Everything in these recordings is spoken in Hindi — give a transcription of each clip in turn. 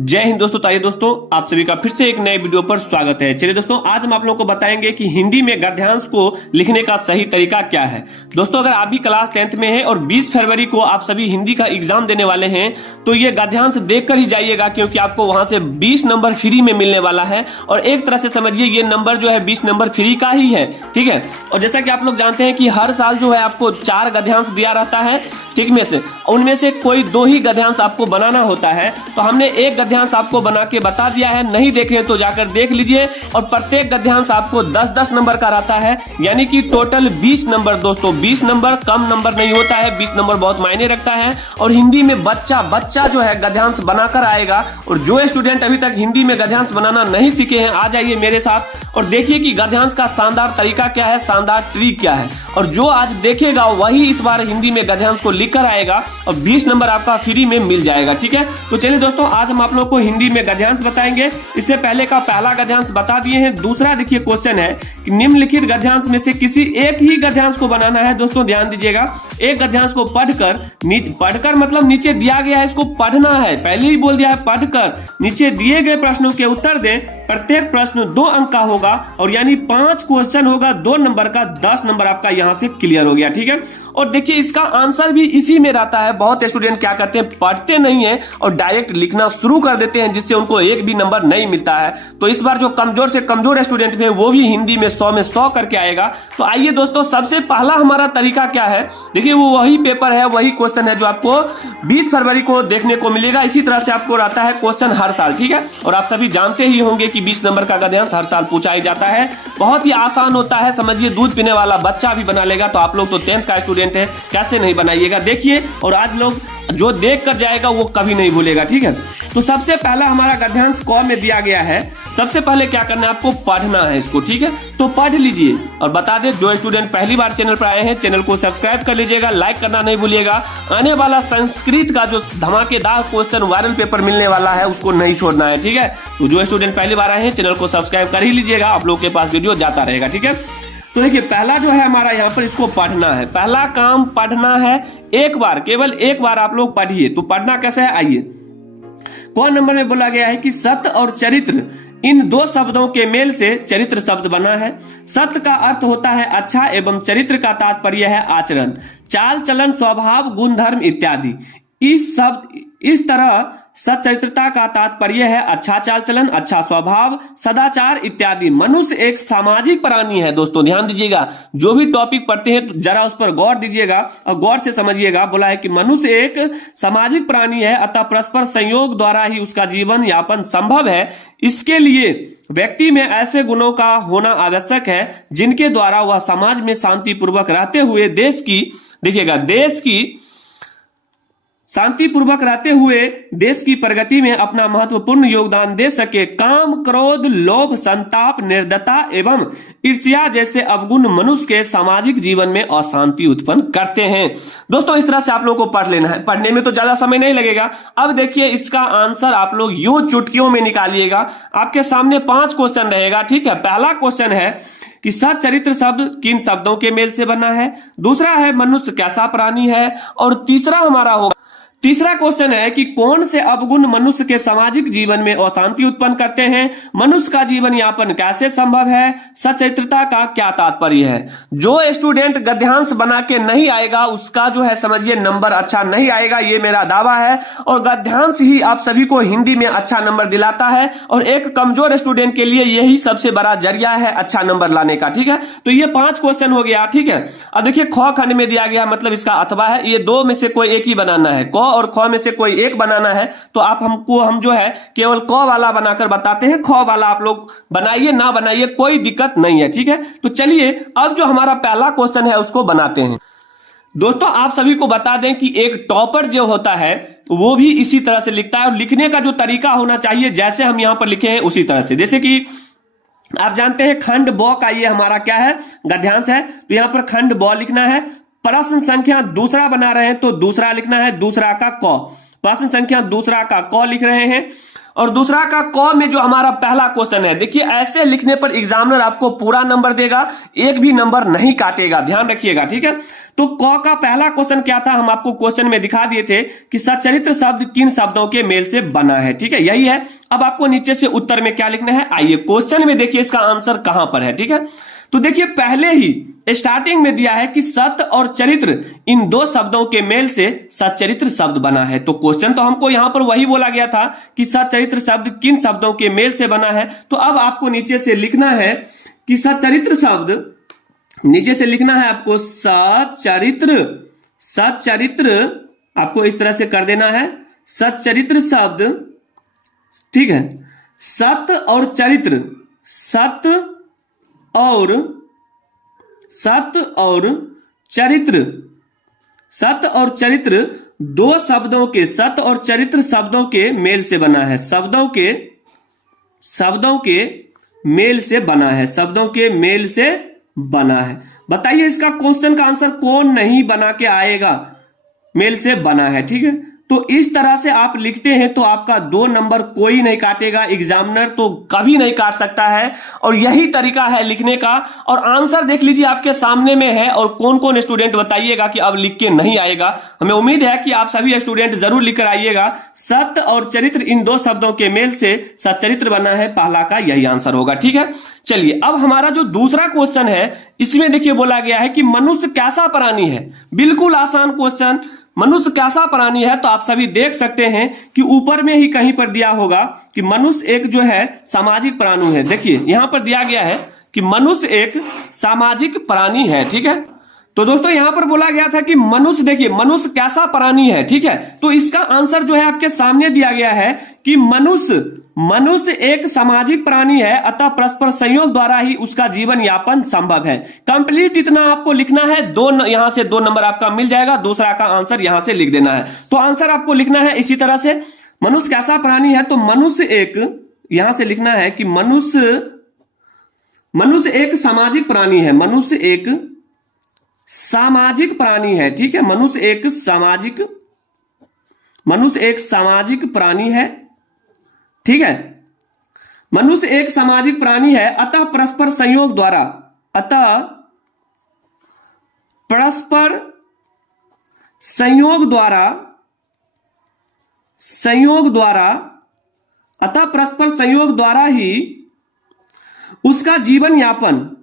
जय हिंद दोस्तों। ताइए दोस्तों, आप सभी का फिर से एक नए वीडियो पर स्वागत है। चलिए दोस्तों, आज हम आप लोगों को बताएंगे कि हिंदी में गद्यांश को लिखने का सही तरीका क्या है। दोस्तों, अगर आप भी क्लास 10th में हैं और 20 फरवरी को आप सभी हिंदी का एग्जाम देने वाले हैं तो ये गद्यांश देखकर ही जाइएगा, क्योंकि आपको वहां से 20 नंबर फ्री में मिलने वाला है। और एक तरह से समझिए ये नंबर जो है 20 नंबर फ्री का ही है, ठीक है। और जैसा कि आप लोग जानते हैं कि हर साल जो है आपको 4 गद्यांश दिया रहता है, ठीक में से उनमें से कोई 2 ही गद्यांश आपको बनाना होता है। तो हमने एक गद्यांश आपको बना के बता दिया है, नहीं देख रहे तो जाकर देख लीजिए। और प्रत्येक गद्यांश आपको 10-10 नंबर का रहता है, यानी कि टोटल 20 नंबर। दोस्तों 20 नंबर कम नंबर नहीं होता है, 20 नंबर बहुत मायने रखता है। और हिंदी में बच्चा जो है गद्यांश बनाकर आएगा। और जो स्टूडेंट अभी तक हिंदी में गद्यांश बनाना नहीं सीखे हैं, आ जाइए मेरे साथ और देखिए कि गद्यांश का शानदार तरीका क्या है, शानदार ट्रिक क्या है। और जो आज देखेगा वही इस बार हिंदी में गद्यांश को लिखकर आएगा और 20 नंबर आपका फ्री में मिल जाएगा, ठीक है। तो चलिए दोस्तों, आज हम आप लोग को हिंदी में गद्यांश बताएंगे। इससे पहले का पहला गद्यांश बता दिए हैं। दूसरा देखिए क्वेश्चन है कि निम्नलिखित गद्यांश में से किसी एक ही गद्यांश को बनाना है। दोस्तों ध्यान दीजिएगा, एक गद्यांश को पढ़कर मतलब नीचे दिया गया है इसको पढ़ना है। पहले ही बोल दिया है पढ़कर नीचे दिए गए प्रश्नों के उत्तर दें। प्रत्येक प्रश्न 2 अंक का होगा और यानी 5 क्वेश्चन होगा 2 नंबर का, 10 नंबर आपका यहां से क्लियर हो गया, ठीक है। और देखिए इसका आंसर भी इसी में रहता है। बहुत स्टूडेंट क्या करते हैं, पढ़ते नहीं है और डायरेक्ट लिखना शुरू कर देते हैं, जिससे उनको एक भी नंबर नहीं मिलता है। तो इस बार जो कमजोर से कमजोर स्टूडेंट है वो भी हिंदी में 100 में 100 करके आएगा। तो आइए दोस्तों, सबसे पहला हमारा तरीका क्या है, देखिए वो वही पेपर है, वही क्वेश्चन है जो आपको 20 फरवरी को देखने को मिलेगा। इसी तरह से आपको रहता है क्वेश्चन हर साल, ठीक है। और आप सभी जानते ही होंगे कि 20 नंबर का गद्यांश हर साल पूछा ही जाता है। बहुत ही आसान होता है, समझिए दूध पीने वाला बच्चा भी बना लेगा। तो आप लोग तो 10th का स्टूडेंट है, कैसे नहीं बनाइएगा, देखिए। और आज लोग जो देख कर जाएगा वो कभी नहीं भूलेगा, ठीक है। तो सबसे पहला हमारा गद्यांश क में दिया गया है। सबसे पहले क्या करना है, आपको पढ़ना है इसको, ठीक है। तो पढ़ लीजिए। और बता दें, जो स्टूडेंट पहली बार चैनल पर आए हैं, चैनल को सब्सक्राइब कर लीजिएगा, लाइक करना नहीं भूलिएगा। आने वाला संस्कृत का जो धमाकेदार क्वेश्चन वायरल पेपर मिलने वाला है उसको नहीं छोड़ना है, ठीक है। तो जो स्टूडेंट पहली बार आए हैं चैनल को सब्सक्राइब कर ही लीजिएगा, आप लोग के पास वीडियो जाता रहेगा, ठीक है। तो देखिए पहला जो है हमारा यहाँ पर इसको पढ़ना है। पहला काम पढ़ना है, एक बार, केवल एक बार आप लोग पढ़िए। तो पढ़ना कैसे है, आइए। कौन नंबर में बोला गया है कि सत्य और चरित्र, इन 2 शब्दों के मेल से चरित्र शब्द बना है। सत्य का अर्थ होता है अच्छा एवं चरित्र का तात्पर्य है आचरण, चाल चलन, स्वभाव, गुण धर्म इत्यादि। इस तरह सच्चरित्रता का तात्पर्य है अच्छा चाल चलन, अच्छा स्वभाव, सदाचार इत्यादि। मनुष्य एक सामाजिक प्राणी है। दोस्तों ध्यान दीजिएगा, जो भी टॉपिक पढ़ते हैं तो जरा उस पर गौर दीजिएगा और गौर से समझिएगा। बोला है कि मनुष्य एक सामाजिक प्राणी है, अतः परस्पर संयोग द्वारा ही उसका जीवन यापन संभव है। इसके लिए व्यक्ति में ऐसे गुणों का होना आवश्यक है जिनके द्वारा वह समाज में शांतिपूर्वक रहते हुए देश की प्रगति में अपना महत्वपूर्ण योगदान दे सके। काम, क्रोध, लोभ, संताप, निर्दयता एवं ईर्ष्या जैसे अवगुण मनुष्य के सामाजिक जीवन में अशांति उत्पन्न करते हैं। दोस्तों इस तरह से आप लोगों को पढ़ लेना है, पढ़ने में तो ज्यादा समय नहीं लगेगा। अब देखिए इसका आंसर आप लोग यूं चुटकियों में निकालिएगा। आपके सामने 5 क्वेश्चन रहेगा, ठीक है। पहला क्वेश्चन है कि सच्चरित्र शब्द किन शब्दों के मेल से बना है। दूसरा है मनुष्य कैसा प्राणी है। और तीसरा क्वेश्चन है कि कौन से अवगुण मनुष्य के सामाजिक जीवन में अशांति उत्पन्न करते हैं। मनुष्य का जीवन यापन कैसे संभव है। सच्चरित्रता का क्या तात्पर्य है। जो स्टूडेंट गद्यांश बना के नहीं आएगा उसका जो है समझिए नंबर अच्छा नहीं आएगा, ये मेरा दावा है। और गद्यांश ही आप सभी को हिंदी में अच्छा नंबर दिलाता है और एक कमजोर स्टूडेंट के लिए यही सबसे बड़ा जरिया है अच्छा नंबर लाने का, ठीक है। तो ये 5 क्वेश्चन हो गया, ठीक है। अब देखिए ख खंड में दिया गया, मतलब इसका अथवा है। ये 2 में से कोई एक ही बनाना है, क और ख में से कोई एक बनाना है। तो हम जो है केवल क वाला बनाकर बताते हैं, ख वाला आप लोग बनाइए ना बनाइए कोई दिक्कत नहीं है, ठीक है। तो चलिए अब जो हमारा पहला क्वेश्चन है उसको बनाते हैं। दोस्तों आप सभी को बता दें कि एक टॉपर जो होता है वो भी इसी तरह से लिखता है और लिखने का जो तरीका होना चाहिए जैसे हम यहां पर लिखे हैं उसी तरह से। जैसे कि आप जानते हैं खंड ब का ये हमारा क्या है, गद्यांश है। तो यहां पर खंड ब लिखना है। प्रश्न संख्या दूसरा बना रहे हैं तो दूसरा लिखना है, दूसरा का क। प्रश्न संख्या दूसरा का क लिख रहे हैं। और दूसरा का क में जो हमारा पहला क्वेश्चन है। देखिए ऐसे लिखने पर एग्जामिनर आपको पूरा नंबर देगा, एक भी नंबर नहीं काटेगा, ध्यान रखिएगा, ठीक है। तो क का पहला क्वेश्चन क्या था, हम आपको क्वेश्चन में दिखा दिए थे कि सच्चरित्र शब्द किन शब्दों के मेल से बना है, ठीक है, यही है। अब आपको नीचे से उत्तर में क्या लिखना है, आइए क्वेश्चन में देखिए इसका आंसर कहां पर है, ठीक है। तो देखिए पहले ही स्टार्टिंग में दिया है कि सत और चरित्र इन दो शब्दों के मेल से सच्चरित्र शब्द बना है। तो क्वेश्चन तो हमको यहां पर वही बोला गया था कि सच्चरित्र शब्द किन शब्दों के मेल से बना है। तो अब आपको नीचे से लिखना है कि सच्चरित्र शब्द, नीचे से लिखना है आपको सच्चरित्र, सच्चरित्र आपको इस तरह से कर देना है, सच्चरित्र शब्द, ठीक है। सत और चरित्र, सत और चरित्र, सत और चरित्र दो शब्दों के, सत और चरित्र शब्दों के मेल से बना है, शब्दों के मेल से बना है, शब्दों के मेल से बना है। बताइए इसका क्वेश्चन का आंसर कौन नहीं बना के आएगा, मेल से बना है, ठीक है। तो इस तरह से आप लिखते हैं तो आपका 2 नंबर कोई नहीं काटेगा, एग्जामिनर तो कभी नहीं काट सकता है। और यही तरीका है लिखने का। और आंसर देख लीजिए आपके सामने में है, और कौन कौन स्टूडेंट बताइएगा कि अब लिख के नहीं आएगा। हमें उम्मीद है कि आप सभी स्टूडेंट जरूर लिख कर आइएगा। सत्य और चरित्र इन दो शब्दों के मेल से सच्चरित्र बना है, पहला का यही आंसर होगा, ठीक है। चलिए अब हमारा जो दूसरा क्वेश्चन है, इसमें देखिए बोला गया है कि मनुष्य कैसा प्राणी है। बिल्कुल आसान क्वेश्चन, मनुष्य कैसा प्राणी है। तो आप सभी देख सकते हैं कि ऊपर में ही कहीं पर दिया होगा कि मनुष्य एक जो है सामाजिक प्राणी है। देखिए यहां पर दिया गया है कि मनुष्य एक सामाजिक प्राणी है, ठीक है। तो दोस्तों यहां पर बोला गया था कि मनुष्य, देखिए मनुष्य कैसा प्राणी है, ठीक है। तो इसका आंसर जो है आपके सामने दिया गया है कि मनुष्य एक सामाजिक प्राणी है, अतः परस्पर संयोग द्वारा ही उसका जीवन यापन संभव है। कंप्लीट इतना आपको लिखना है, यहां से 2 नंबर आपका मिल जाएगा। दूसरा का आंसर यहां से लिख देना है। तो आंसर आपको लिखना है इसी तरह से, मनुष्य कैसा प्राणी है। तो मनुष्य एक, यहां से लिखना है कि मनुष्य एक सामाजिक प्राणी है, मनुष्य एक सामाजिक प्राणी है, ठीक है। मनुष्य एक सामाजिक प्राणी है, ठीक है। मनुष्य एक सामाजिक प्राणी है, अतः परस्पर संयोग द्वारा, अतः परस्पर संयोग द्वारा ही उसका जीवन यापन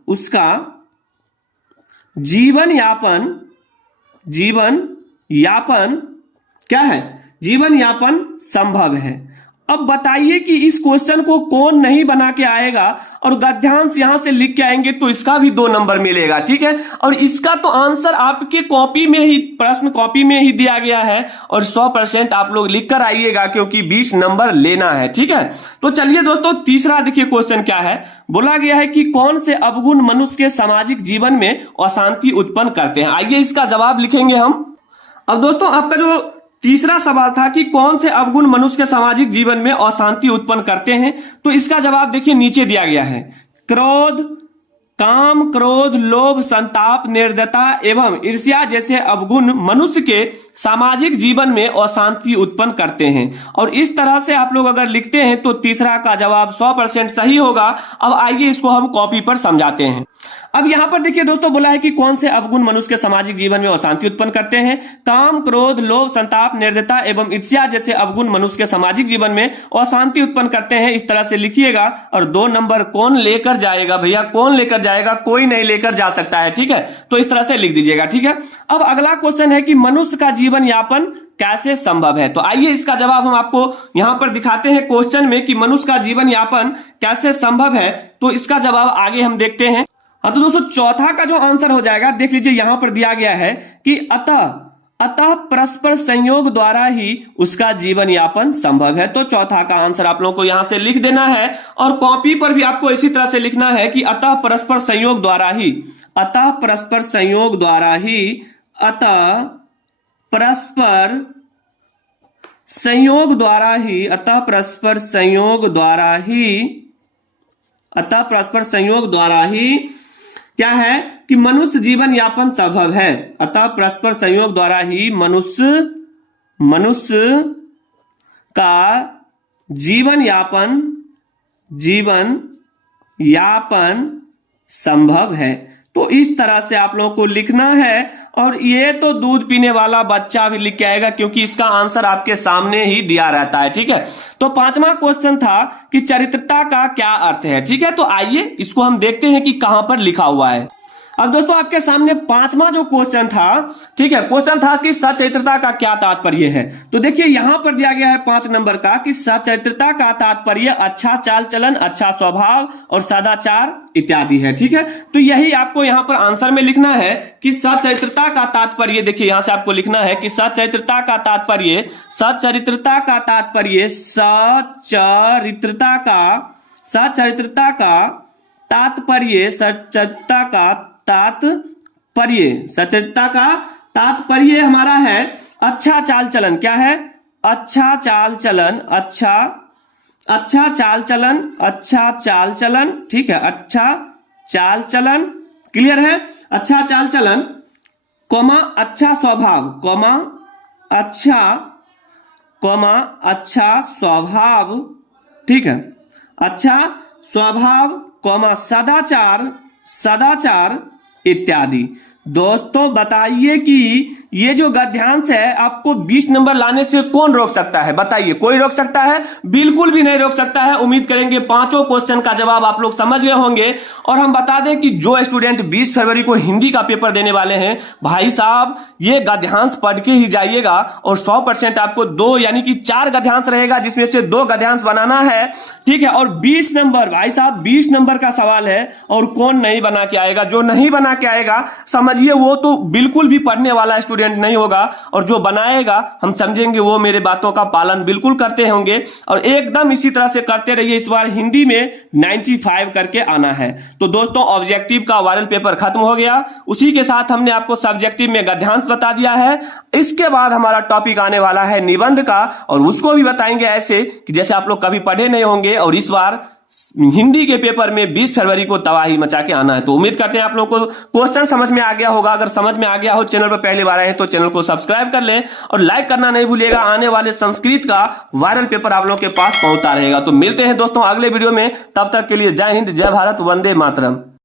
संभव है। अब बताइए कि इस क्वेश्चन को कौन नहीं बना के आएगा, और गद्यांश यहां से लिख के आएंगे तो इसका भी 2 नंबर मिलेगा, ठीक है। और इसका तो आंसर आपके कॉपी में ही, प्रश्न कॉपी में ही दिया गया है, और 100% आप लोग लिख कर आइएगा क्योंकि 20 नंबर लेना है, ठीक है। तो चलिए दोस्तों तीसरा देखिए क्वेश्चन क्या है। बोला गया है कि कौन से अवगुण मनुष्य के सामाजिक जीवन में अशांति उत्पन्न करते हैं। आइए इसका जवाब लिखेंगे हम। अब दोस्तों आपका जो तीसरा सवाल था कि कौन से अवगुण मनुष्य के सामाजिक जीवन में अशांति उत्पन्न करते हैं, तो इसका जवाब देखिए नीचे दिया गया है। क्रोध, काम, क्रोध, लोभ, संताप, निर्दयता एवं ईर्ष्या जैसे अवगुण मनुष्य के सामाजिक जीवन में अशांति उत्पन्न करते हैं। और इस तरह से आप लोग अगर लिखते हैं तो तीसरा का जवाब 100% सही होगा। अब आइए इसको हम कॉपी पर समझाते हैं। अब यहां पर देखिए दोस्तों बोला है कि कौन से अवगुण मनुष्य के सामाजिक जीवन में अशांति उत्पन्न करते हैं। काम, क्रोध, लोभ, संताप, निर्दयता एवं ईर्ष्या जैसे अवगुण मनुष्य के सामाजिक जीवन में अशांति उत्पन्न करते हैं। इस तरह से लिखिएगा। और 2 नंबर कौन लेकर जाएगा भैया, कौन लेकर जाएगा, कोई नहीं लेकर जा सकता है, ठीक है। तो इस तरह से लिख दीजिएगा, ठीक है। अब अगला क्वेश्चन है कि मनुष्य का जीवन यापन कैसे संभव है। तो आइए इसका जवाब हम आपको यहां पर दिखाते हैं क्वेश्चन में कि मनुष्य का जीवन यापन कैसे संभव है। तो इसका जवाब आगे हम देखते हैं। तो दोस्तों चौथा का जो आंसर हो जाएगा, देख लीजिए यहां पर दिया गया है कि अतः परस्पर संयोग द्वारा ही उसका जीवन यापन संभव है। तो चौथा का आंसर आप लोगों को यहां से लिख देना है। और कॉपी पर भी आपको इसी तरह से लिखना है कि अतः परस्पर संयोग द्वारा ही, अतः परस्पर संयोग द्वारा ही, अतः परस्पर संयोग द्वारा ही, अतः परस्पर संयोग द्वारा ही, अतः परस्पर संयोग द्वारा ही क्या है कि मनुष्य जीवन यापन संभव है। अतः परस्पर संयोग द्वारा ही मनुष्य का जीवन यापन संभव है। तो इस तरह से आप लोगों को लिखना है। और ये तो दूध पीने वाला बच्चा भी लिख के आएगा, क्योंकि इसका आंसर आपके सामने ही दिया रहता है। ठीक है, तो पांचवा क्वेश्चन था कि चरित्रता का क्या अर्थ है। ठीक है, तो आइए इसको हम देखते हैं कि कहां पर लिखा हुआ है। अब दोस्तों आपके सामने पांचवा जो क्वेश्चन था, ठीक है, क्वेश्चन था कि सचरित्रता का क्या तात्पर्य है। तो देखिए यहां पर दिया गया है 5 नंबर का कि सचरित्रता का तात्पर्य अच्छा चाल चलन, अच्छा स्वभाव और सदाचार इत्यादि है। ठीक है, तो यही आपको यहां पर आंसर में लिखना है कि सचरित्रता का तात्पर्य। देखिए यहां से आपको लिखना है कि सचरित्रता का तात्पर्य सचरित्रता का तात्पर्य हमारा है अच्छा चाल चलन। क्या है? अच्छा चाल चलन, अच्छा चाल चलन। ठीक है, अच्छा चाल चलन, क्लियर है? अच्छा चाल चलन, अच्छा स्वभाव, अच्छा स्वभाव। ठीक है, अच्छा स्वभाव, सदाचार इत्यादि। दोस्तों बताइए कि ये जो गद्यांश है आपको 20 नंबर लाने से कौन रोक सकता है? बताइए, कोई रोक सकता है? बिल्कुल भी नहीं रोक सकता है। उम्मीद करेंगे पांचों क्वेश्चन का जवाब आप लोग समझ गए होंगे। और हम बता दें कि जो स्टूडेंट 20 फरवरी को हिंदी का पेपर देने वाले हैं, भाई साहब ये गद्यांश पढ़ के ही जाइएगा और 100% आपको 2 यानी कि 4 गद्यांश रहेगा, जिसमें से 2 गद्यांश बनाना है। ठीक है, और 20 नंबर, भाई साहब 20 नंबर का सवाल है। और कौन नहीं बना के आएगा? जो नहीं बना के आएगा समझिए वो तो बिल्कुल भी पढ़ने वाला स्टूडेंट नहीं होगा, और जो बनाएगा हम समझेंगे वो मेरे बातों का पालन बिल्कुल करते होंगे। और एकदम इसी तरह से करते रहिए। इस बार हिंदी में 95 करके आना है। तो दोस्तों ऑब्जेक्टिव का वायरल पेपर खत्म हो गया, उसी के साथ हमने आपको सब्जेक्टिव में गद्यांश बता दिया है। इसके बाद हमारा टॉपिक आने वाला है निबंध का, और उसको भी बताएंगे ऐसे कि जैसे आप लोग कभी पढ़े नहीं होंगे। और इस बार हिंदी के पेपर में 20 फरवरी को तबाही मचा के आना है। तो उम्मीद करते हैं आप लोगों को क्वेश्चन समझ में आ गया होगा। अगर समझ में आ गया हो, चैनल पर पहली बार आए हैं तो चैनल को सब्सक्राइब कर लें और लाइक करना नहीं भूलिएगा। आने वाले संस्कृत का वायरल पेपर आप लोगों के पास पहुंचता रहेगा। तो मिलते हैं दोस्तों अगले वीडियो में, तब तक के लिए जय हिंद, जय भारत, वंदे मातरम।